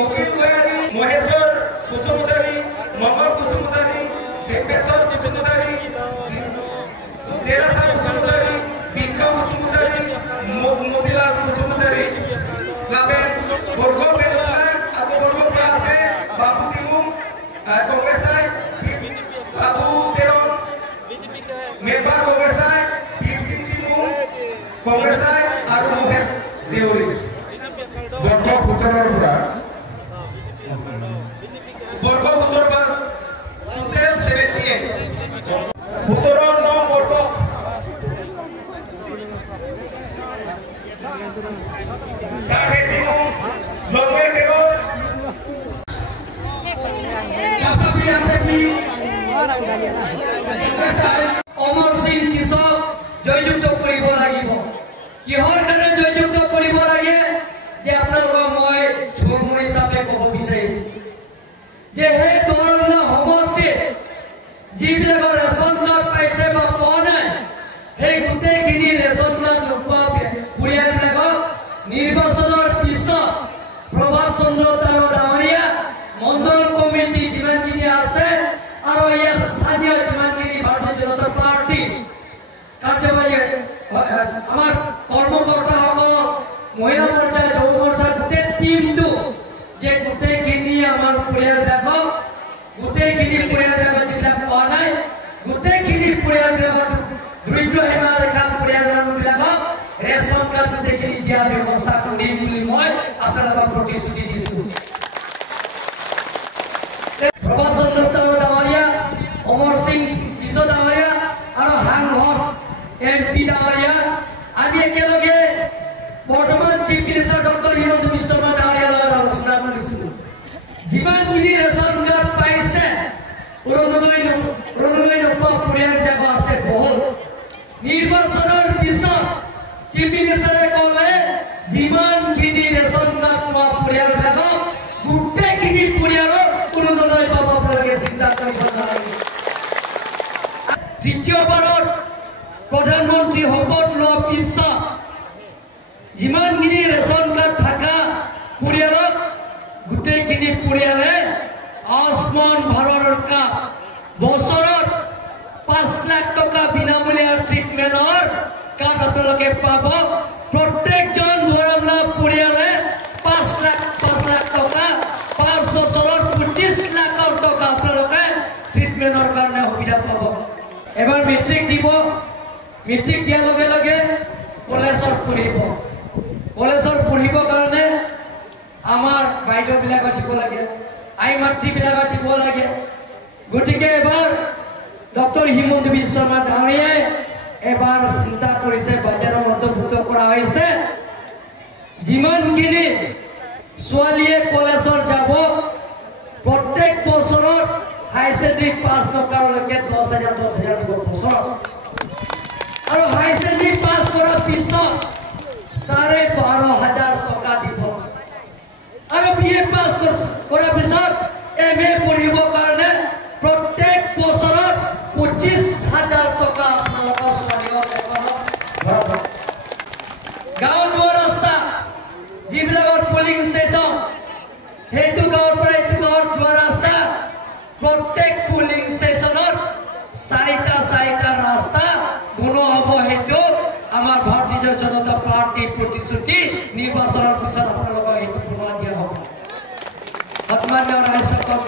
কপিল গোয়াৰী মহেশ্বৰ কুসুমতাৰী মঙ্গল কুসুমতাৰী দেৱেশ্বৰ কুসুমতাৰী তেৰাছা কুসুমতাৰী বিক্ৰম কুসুমতাৰী মতিলাল কুসুমতাৰী ক্লাবেৰ বৰ্গ বেদনা আবু বৰ্গ পৰা আছে বাবু তিমু কংগ্ৰেসাই বাবু তেৰন মেম্বাৰ কংগ্ৰেসাই বীৰ সিং তিমু কংগ্ৰেসাই আৰ মহেশ দেউৰী বৰ্গ 17 পৰা বৰ্গ 17 পৰা টোটাল 78 17 9 বৰ্গ সাহে তিমু লগে বেগৰ অমৰ সিং কৃষক জয়যুক্ত কৰিব লাগিব কিহৰ কাৰণে জয়যুক্ত কৰিব লাগে যে আপোনালোকক মই ধৰ্ম হিচাপে ক'ব বিচাৰিছোঁ যে সেই তৰুণ সমষ্টি যিবিলাকৰ ৰেচন কাৰ্ড পাইছে বা পোৱা নাই সেই গোটেইখিনি ৰেচন কাৰ্ড নোপোৱা পৰিয়ালবিলাকক নিৰ্বাচনৰ পিছত প্ৰভাত চন্দ্ৰ ডাঙৰীয়া মণ্ডল কমিটি যিমানখিনি আছে আৰু ইয়াত স্থানীয় যিমানখিনি ভাৰতীয় জনতা পাৰ্টি কাৰ্যবাহী আমাৰ কৰ্মকৰ্তাসকলক মহিলা মৰ্যাদা যুৱ মৰ্চাৰ গোটেই টিমটো যে গোটেইখিনি আমাৰ পৰিয়ালবিলাকক যিবিলাক পোৱা নাই গোটেইখিনি পৰিয়ালবিলাকক দৰিদ্ৰ সীমাৰেখাৰ পৰিয়াল মানুহবিলাকক ৰেচন কাৰ্ড গোটেইখিনি দিয়াৰ ব্যৱস্থা কৰিম বুলি মই আপোনালোকক প্ৰতিশ্ৰুতি দিছোঁ প্ৰভাত চন্দ্ৰ ডাঙৰীয়া অমৰ সিং কৃষক ডাঙৰীয়া আৰু হাংঘৰ MP ডাঙৰীয়া আমি একেলগে বৰ্তমান chief minister doctor Himanta Biswa Sarma ডাঙৰীয়াৰ লগত আলোচনা কৰিছিলোঁ যিমানখিনি ৰেচন কাৰ্ড পাইছে অৰুণোদয় নোপোৱা পৰিয়ালবিলাক আছে বহুত নিৰ্বাচনৰ পিছত চিফ মিনিষ্টাৰে ক'লে যিমানখিনি ৰেচন কাৰ্ড পোৱা পৰিয়ালবিলাকক গোটেইখিনি পৰিয়ালক অৰুণোদয় পাব আপোনালোকে চিন্তা কৰিব নালাগে তৃতীয়বাৰৰ প্ৰধানমন্ত্ৰী শপত লোৱাৰ পিছত যিমানখিনি ৰেচন কাৰ্ড থকা পৰিয়ালক গোটেইখিনি পৰিয়ালে আয়ুষ্মান ভাৰতৰ কাৰ্ড বছৰত 5 লাখ টকা বিনামূলীয়া ট্ৰিটমেণ্টৰ কাৰ্ড আপোনালোকে পাব প্ৰত্যেকজন ভৰমলা পৰিয়ালে 5 লাখ টকা 5 বছৰত 25 লাখ টকা আপোনালোকে ট্ৰিটমেণ্টৰ কাৰণে সুবিধা পাব এবাৰ মেট্ৰিক দিব মেট্ৰিক দিয়াৰ লগে লগে কলেজত পঢ়িবৰ কাৰণে আমাৰ বাইদেউবিলাকক দিব লাগে আই মাতৃবিলাকক দিব লাগে গতিকে এবাৰ ডক্টৰ হিমন্ত বিশ্ব শৰ্মা ডাঙৰীয়াই এবাৰ চিন্তা কৰিছে বাজাৰত অন্তৰ্ভুক্ত কৰা হৈছে যিমানখিনি ছোৱালীয়ে কলেজত যাব প্ৰত্যেক বছৰত হাই ছেকেণ্ডাৰী পাছ নকৰালৈকে 10,000 দিব বছৰত আৰু হাই ছেকেণ্ডাৰী পাছ কৰাৰ পিছত 12,500 টকা দিব আৰু BA পাছ কৰাৰ পিছত MA পঢ়িবৰ কাৰণে প্ৰত্যেক বছৰত 25,000 টকা আপোনালোকৰ ছোৱালীক গাঁও যোৱা ৰাস্তা যিবিলাকৰ পলিং ষ্টেচন সেইটো গাঁৱৰ পৰা এইটো গাঁৱত যোৱা ৰাস্তা প্ৰত্যেক পলিং ষ্টেচনত 4টা ৰাস্তা বনোৱা হ'ব সেইটো আমাৰ ভাৰতীয় জনতা পাৰ্টিৰ প্ৰতিশ্ৰুতি নিৰ্বাচনৰ পিছত আপোনালোকক এইটো প্ৰমাণ দিয়া হ'ব সন্মানীয় ৰাইজসকল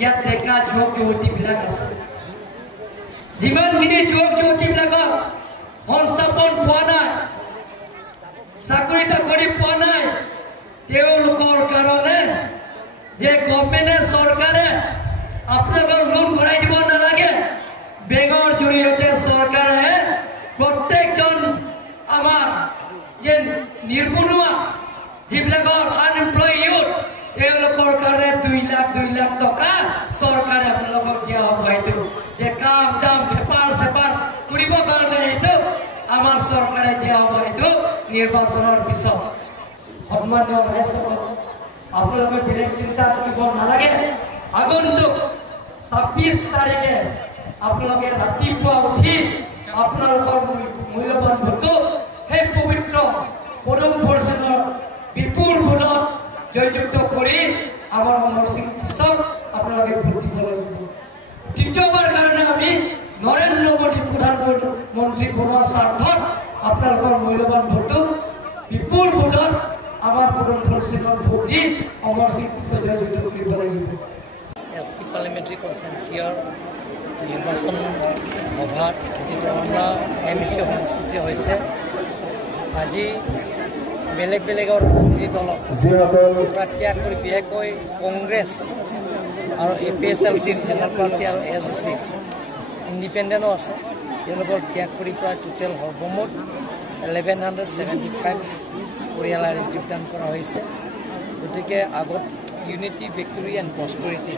ইয়াত ডেকা যুৱক যুৱতীবিলাক আছে যিমানখিনি যুৱক যুৱতীবিলাকক সংস্থাপন পোৱা নাই চাকৰি তাকৰি পোৱা নাই তেওঁলোকৰ কাৰণে যে গভৰ্ণমেণ্টে চৰকাৰে আপোনালোকৰ লোন ঘূৰাই দিব নালাগে বেংকৰ জৰিয়তে চৰকাৰে প্ৰত্যেকজন আমাৰ যে নিৰ্বনুৱা যিবিলাকৰ আনএমপ্লয় ইউথ তেওঁলোকৰ কাৰণে 2 লাখ টকা চৰকাৰে আপোনালোকক দিয়া হ'ব এইটো যে কাম জাম বেপাৰ চেপাৰ কৰিবৰ কাৰণে এইটো আমাৰ চৰকাৰে দিয়া হ'ব এইটো নিৰ্বাচনৰ পিছত সন্মানীয় ৰাইজসকল আপোনালোকে বেলেগ চিন্তা কৰিব নালাগে আগন্তুক 26 তাৰিখে আপোনালোকে ৰাতিপুৱা উঠি আপোনালোকৰ মূল্যৱান ভোটটো সেই পবিত্ৰ পদম ফৰচুনৰ বিপুল ভোটত জয়যুক্ত কৰি আমাৰ অমৰ সিং কৃষক আপোনালোকে ভোট দিব লাগিব। তৃতীয়বাৰ কাৰণে আমি নৰেন্দ্ৰ মোদী প্ৰধানমন্ত্ৰী বনোৱাৰ স্বাৰ্থত আপোনালোকৰ মূল্যৱান ভোটটো বিপুল ভোটত আমাৰ প্ৰদৰ্শন চিহ্নত ভোট দি অমৰ সিং কৃষক জয়যুক্ত কৰিব লাগিব। ST পাৰ্লিমেণ্টাৰী কনষ্টিটুৱেঞ্চিৰ নিৰ্বাচন সভাত আজি দৰংলা MEC অনুষ্ঠিত হৈছে। আজি বেলেগ বেলেগৰ ৰাজনীতি দলক ত্যাগ কৰি বিশেষকৈ কংগ্ৰেছ আৰু APSLC ৰিজনেল পাৰ্টি আৰু SSC ইণ্ডিপেণ্ডেণ্টো আছে, তেওঁলোকৰ ত্যাগ কৰি প্ৰায় টোটেল সৰ্বমুঠ 1175 পৰিয়ালৰ যোগদান কৰা হৈছে। গতিকে আগত ইউনিটি ভিক্টৰী এণ্ড প্ৰস্পেৰিটি,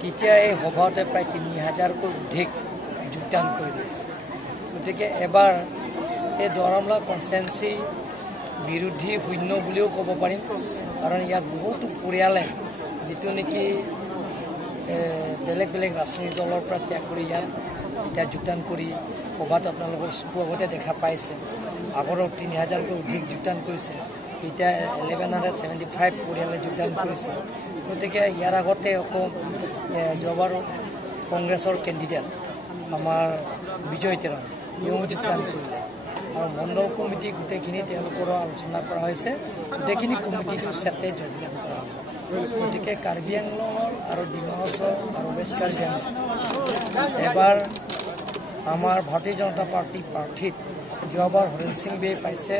তেতিয়া এই সভাতে প্ৰায় 3000কৈ অধিক যোগদান কৰিলে। গতিকে এবাৰ এই দৰংলা কনষ্টিটুৱেঞ্চি বিৰোধী শূন্য বুলিও ক'ব পাৰিম, কাৰণ ইয়াত বহুতো পৰিয়ালে যিটো নেকি বেলেগ বেলেগ ৰাজনৈতিক দলৰ পৰা ত্যাগ কৰি ইয়াত এতিয়া যোগদান কৰি সভাত আপোনালোকৰ চকু আগতে দেখা পাইছে। আগৰো 3000কৈ অধিক যোগদান কৰিছে, এতিয়া 1175 পৰিয়ালে যোগদান কৰিছে। গতিকে ইয়াৰ আগতে আকৌ যোৱাবাৰ কংগ্ৰেছৰ কেণ্ডিডেট আমাৰ বিজয় তেৰণ তেওঁ যোগদান কৰিলে, আৰু মণ্ডল কমিটি গোটেইখিনি তেওঁলোকৰো আলোচনা কৰা হৈছে। গোটেইখিনি কমিটিটো ছেটে যোগদান কৰা হ'ব। গতিকে কাৰ্বি আংলঙৰ আৰু ডিমা হাছাও আৰু ৱেষ্ট কাৰ্বি আংলং এবাৰ আমাৰ ভাৰতীয় জনতা পাৰ্টি প্ৰাৰ্থীত যোৱাবাৰ হৰেণ সিং বে পাইছে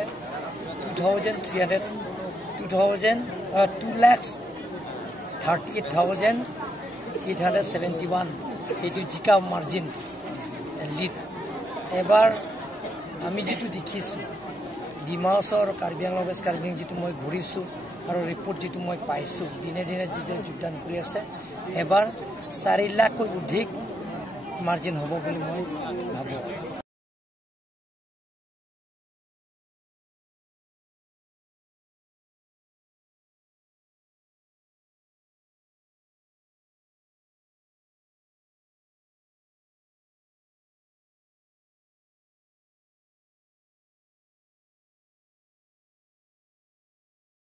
238,871 এইটো জিকা মাৰ্জিন লিড। এবাৰ আমি যিটো দেখিছোঁ ডিমা হাছাও আৰু কাৰ্বি আংলং ৱেষ্ট কাৰ্বি আংলং যিটো মই ঘূৰিছোঁ আৰু ৰিপৰ্ট যিটো মই পাইছোঁ দিনে দিনে যিটো যোগদান কৰি আছে, এবাৰ 4 লাখকৈ অধিক মাৰ্জিন হ'ব বুলি মই ভাবোঁ।